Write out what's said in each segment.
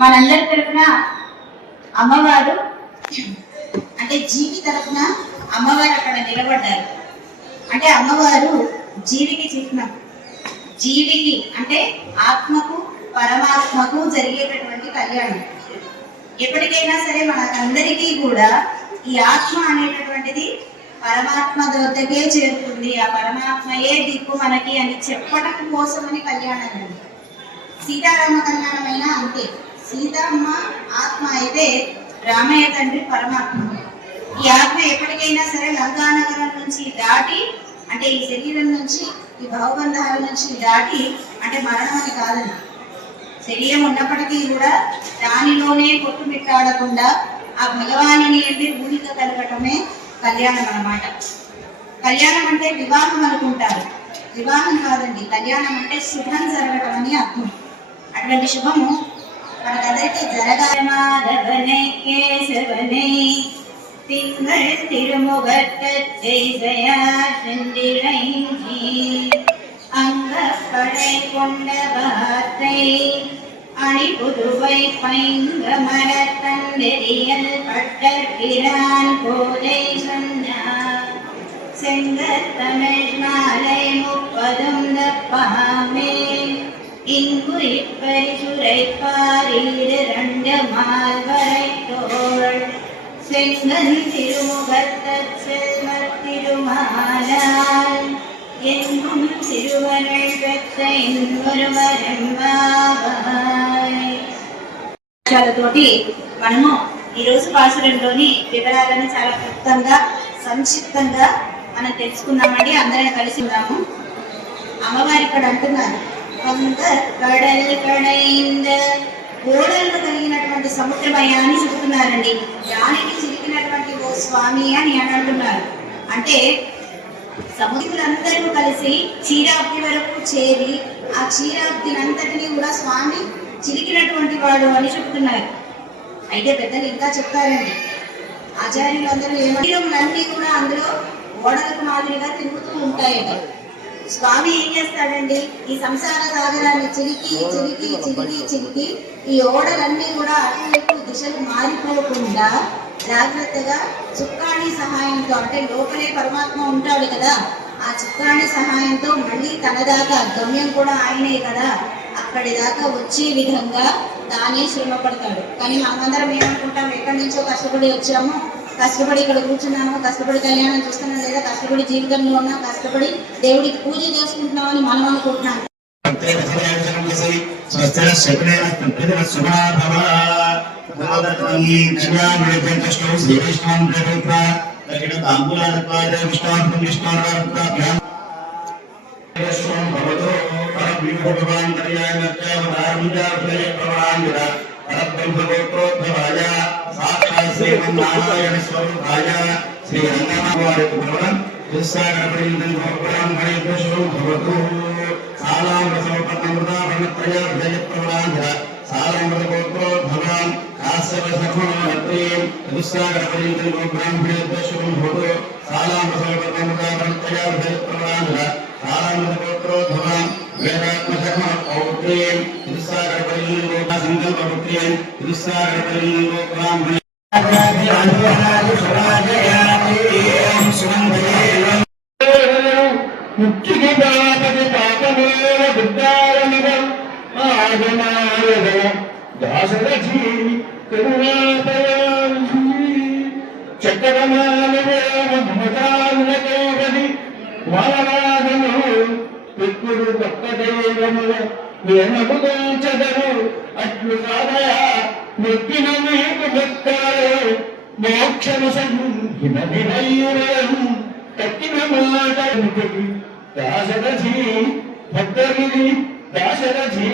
మనందరి తరఫున అమ్మవారు అంటే జీవి తరఫున అమ్మవారు అక్కడ నిలబడ్డారు. అంటే అమ్మవారు జీవికి చిహ్నం. జీవికి అంటే ఆత్మకు పరమాత్మకు జరిగేటటువంటి కళ్యాణం. ఎప్పటికైనా సరే మనకందరికీ కూడా ఈ ఆత్మ అనేటటువంటిది పరమాత్మ వద్దకే చేరుతుంది ఆ పరమాత్మయే దిక్కు మనకి అని చెప్పడం కోసమని కళ్యాణం అండి. సీతారామ కళ్యాణమైనా అంతే. సీతమ్మ ఆత్మ అయితే రామయ్య తండ్రి పరమాత్మ. ఈ ఆత్మ ఎప్పటికైనా సరే లంకానగరం నుంచి దాటి అంటే ఈ శరీరం నుంచి ఈ భావబంధాల నుంచి దాటి అంటే మరణం అని శరీరం ఉన్నప్పటికీ కూడా దానిలోనే కొట్టుమిట్టాడకుండా ఆ భగవాని ఎందు భూమిక కలగటమే కళ్యాణం అన్నమాట. కళ్యాణం అంటే వివాహం అనుకుంటారు. వివాహం కాదండి కళ్యాణం అంటే శుభం జరగటం అని అర్థం. అటువంటి శుభము அதற்கு ஜனகமாதவனை கேசவனை. திங்கள் திருமுகத்தை ஜயா சென்றிரங்கி அங்கப்படை கொண்ட வார்த்தை அணிபுதுவை பைங்க மரத்தந்தெறியல் பட்டற்கிறான் போதை சொன்னார். செங்கத்தமிழ் மாலை முப்பதும் தப்பாமே. இங்கு இப்பரிசுரைப்பாரீடு ரெண்டு மால்வரை தோள் செங்கன் திருமுகத்தச் செல்வர் திருமாலால் எங்கும் சிறுவர்கள் பெற்ற ఇంకొరువరెంబాబాయ్ తోటి మనము ఈ రోజు పాసురంలోని వివరాలను చాలా క్లుప్తంగా సంక్షిప్తంగా మనం తెలుసుకుందామండి అందరం కలిసి ఉన్నాము అమ్మవారు ఇక్కడ అంటున్నారు వంద కడల్ కడైంద. ఓడలను కలిగినటువంటి సముద్రమయాన్ని అని చెబుతున్నారండి. దానికి చిరికినటువంటి ఓ స్వామి అని అంటున్నారు. అంటే సముద్రులందరూ కలిసి క్షీరాబ్ది వరకు చేరి ఆ క్షీరాబ్దిని కూడా స్వామి చిరికినటువంటి వాడు అని చెప్తున్నారు అయితే పెద్దలు ఇంకా చెప్తారండి. ఆచార్యులు అందరూ ఏమీ కూడా అందులో ఓడలకు మాదిరిగా తిరుగుతూ ఉంటాయట స్వామి ఏం చేస్తాడండి? ఈ సంసార సాగరాన్ని చిలికి చిలికి చిలికి చిలికి ఈ ఓడలన్నీ కూడా అటువైపు దిశలు మారిపోకుండా జాగ్రత్తగా చుక్కాణి సహాయంతో అంటే లోపలే పరమాత్మ ఉంటాడు కదా ఆ చుక్కాణి సహాయంతో మళ్ళీ తన దాకా గమ్యం కూడా ఆయనే కదా. అక్కడి దాకా వచ్చే విధంగా తానే శ్రమ పడతాడు కానీ మనమందరం ఏమనుకుంటాం? ఎక్కడి నుంచో కష్టపడి వచ్చాము కష్టపడి ఇక్కడ కూర్చున్నాను కష్టపడి కళ్యాణం చూస్తున్నాను లేదా కష్టపడి జీవితంలో ఉన్నా కష్టపడి దేవుడికి పూజ చేసుకుంటున్నామని మనం అనుకుంటున్నాను అనుకుంటున్నాం సాక్షాత్ శ్రీమన్నారాయణ స్వరూపాయ శ్రీ రంగనాథవారి భవనం దుస్సాగరపర్యంతం భవపురాం హరిదోషం భవతు సాలామృతమృతాభరణత్రయ హృదయప్రవరాంధ సాలామృతగోత్రోద్భవాన్ కాశ్యపసర్వణత్రే దుస్సాగరపర్యంతం భవపురాం హరిదోషం భవతు సాలామృతమృతాభరణత్రయ హృదయప్రవరాంధ సాలామృతగోత్రోద్భవాన్ వేదాత్మశర్మ పౌత్రే దుస్సాగరపర్యంతం సంకల్పపుత్రే దుస్సాగరపర్యంతం బ్రాహ్మణ ముక్తికి దాసరథి కరుణాపయాసి పిక్కుడు గొప్ప దైవముల వేమముదరు అట్లు కాదయ మొక్కిన మీకు భక్తాలు మోక్షము సంహిన వినయం తక్కిన మాట దాశరథి దాశరథి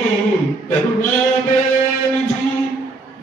కరుణాపే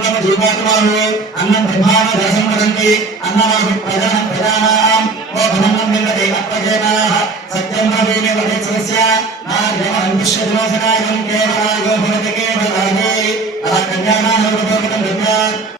అన్నం దుర్మార్గాలు అన్నం బ్రహ్మాణ దశం వదంతి అన్నమాపి ప్రజాన ప్రజానాం ఓ ధనం నిన్న దేవప్రజనాః సత్యం బ్రవీణే వదేశస్య నా దేవ అన్విష్యదోసనాయం కేవలాగో భవతి కేవలాగే. అలా కన్యాదానం రూపకం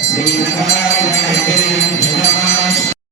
భోక్ష్యాపరిచారం శ్రీనారాయణ